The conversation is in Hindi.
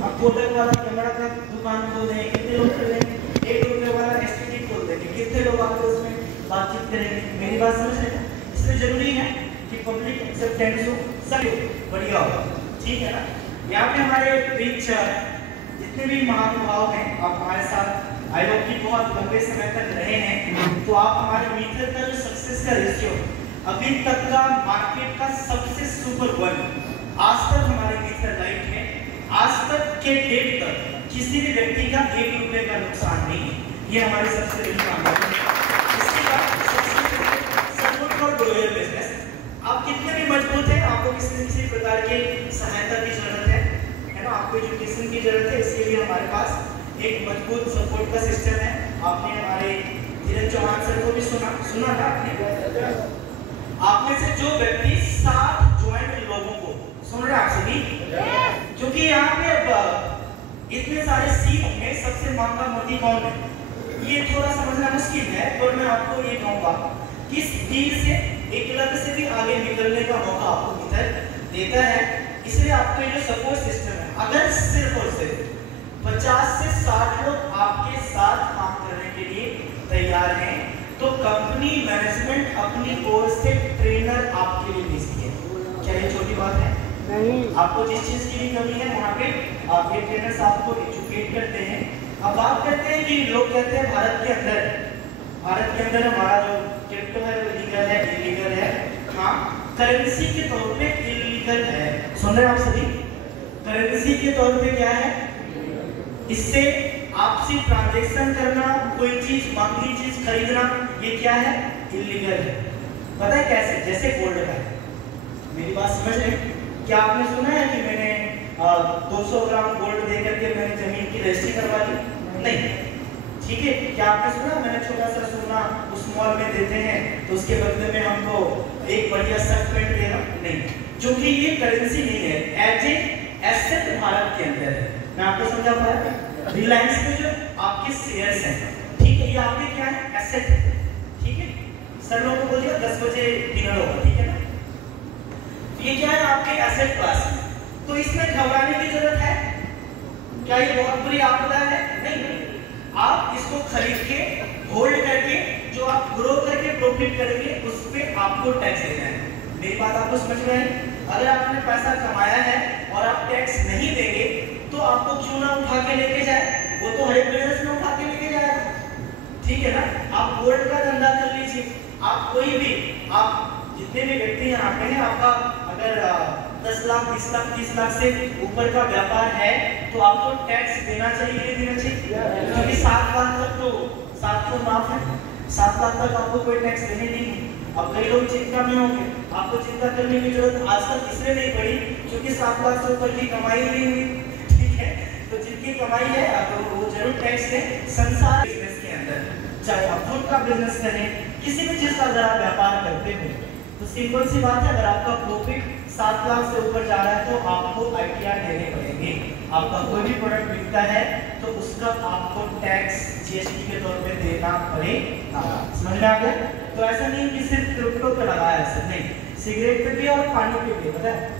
अब कोटक वाला कैमरा का दुकान खोल देंगे, कितने लोग खोलेंगे? 1 रुपये वाला एसटीडी खोल देंगे, कितने लोग आकर उसमें बातचीत करेंगे? मेरी बात समझ रहे हैं? इसलिए जरूरी है कि पब्लिक एक्सेप्टेंस हो, सब बढ़िया हो, ठीक है ना। यहाँ पे हमारे बीच जितने भी महानुभाव हैं, आप हमारे साथ आई होप कि बहुत लंबे समय तक रहे हैं, तो आप हमारे मीटर का जो सक्सेस का रेशियो अभी तक का मार्केट का सबसे सुपर वन, आज तक हमारे मीटर लाइट में आज तक के डेट तक किसी भी व्यक्ति का 1 रुपए का नुकसान नहीं है। ये हमारी सबसे बड़ी कामयाबी है। इसके बाद सपोर्ट फॉर ग्रोइंग बिजनेस, आप कितने भी मजबूत हैं, आपको किसी न किसी प्रकार की सहायता की जरूरत है ना, आपको एजुकेशन की जरूरत है। इसके लिए हमारे पास एक मजबूत सपोर्ट का सिस्टम है। आपने हमारे धीरज चौहान सर को भी सुना था आपने? आप में से जो व्यक्ति 7 ज्वाइंट लोगों को सुन रहे हैं आप सभी, क्योंकि यहाँ पे अब इतने सारे सीट में सबसे महंगा मोती कौन है, ये थोड़ा समझना मुश्किल है। तो मैं आपको ये कहूँगा कि इस तीर से एकलव्य से भी आगे निकलने का मौका आपको मित्र देता है। इसलिए आपको ये जो सपोर्ट सिस्टम है, अगर सिर्फ और सिर्फ 50 से 60 लोग आपके साथ काम करने के लिए तैयार हैं, तो कंपनी मैनेजमेंट अपनी ओर से ट्रेनर आपके लिए भेजती है। क्या ये छोटी बात है? नहीं। आपको जिस चीज की भी कमी है वहाँ पे आप ये ट्रेनर्स आपको एजुकेट करते हैं। अब बात करते हैं कि लोग कहते हैं भारत के अंदर हमारा जो क्रिप्टो है वो लीगल है, इलीगल है। हाँ, करेंसी के तौर पे इलीगल है। सुन रहे हैं आप सभी? करेंसी के तौर पे क्या है? इससे आपसी ट्रांजैक्शन करना, कोई चीज मांगी चीज खरीदना, ये क्या है? इलीगल है। पता है कैसे? जैसे गोल्ड का है। मेरी बात समझ रहे हैं? क्या आपने सुना है कि मैंने 200 ग्राम गोल्ड दे करके मैंने जमीन की रजिस्ट्री करवा ली? नहीं, ठीक है। क्या आपने सुना मैंने छोटा सा सोना उस मॉल में देते हैं तो उसके बदले में हमको एक बढ़िया शर्ट पैंट देना? नहीं, क्योंकि ये करेंसी नहीं है, एज ए एसेट भारत के अंदर है। मैं आपको समझा पाया? रिलायंस में जो आपके शेयर्स हैं, ठीक है, ये आपके क्या है? एसेट है, ठीक है। सर लोगों को बोलिए 10 बजे डिनर होगा, ठीक है ना। ये क्या है? आपके एसेट क्लास है, तो इसमें घबराने की जरूरत है क्या? ये बहुत बुरी आपदा है? नहीं, आप इसको खरीद के होल्ड करके जो आप ग्रो करके प्रॉफिट करेंगे उस पे आपको टैक्स देना है। मेरी बात आपको समझ में आई? अगर आपने पैसा कमाया है और आप टैक्स नहीं देंगे तो आपको क्यों ना उठा के लेके जाए, वो तो हर एक बिजनेस में उठा के लेके जाएगा, ठीक है ना। आप गोल्ड का धंधा कर लीजिए, आप कोई भी, आप जितने भी व्यक्ति यहाँ पे हैं, आपका अगर 10 लाख 20 लाख 30 लाख से ऊपर का व्यापार है तो आपको टैक्स देना चाहिए, नहीं देना चाहिए? क्योंकि 7 लाख तक तो 7 तो माफ है, 7 लाख तक आपको कोई टैक्स देने नहीं है। अब कई लोग चिंता में होंगे, आपको चिंता करने की जरूरत आज तक इसलिए नहीं पड़ी क्योंकि 7 लाख से ऊपर की कमाई नहीं हुई, ठीक है। तो जिनकी कमाई है तो वो जरूर टैक्स दें। संसार बिजनेस के अंदर, चाहे आप फूड का बिजनेस करें, किसी भी चीज का अगर आप व्यापार करते हो तो सिंपल सी बात है, अगर आपका प्रॉफिट 7 लाख से ऊपर जा रहा है तो आपको आईटीआर देने पड़ेंगे। आपका कोई भी प्रोडक्ट बिकता है तो उसका आपको टैक्स जीएसटी के तौर पे देना पड़ेगा। समझ में आ गया? तो ऐसा नहीं कि सिर्फ क्रिप्टो पे लगाया, ऐसा नहीं, सिगरेट पे भी और पानी पे भी, पता है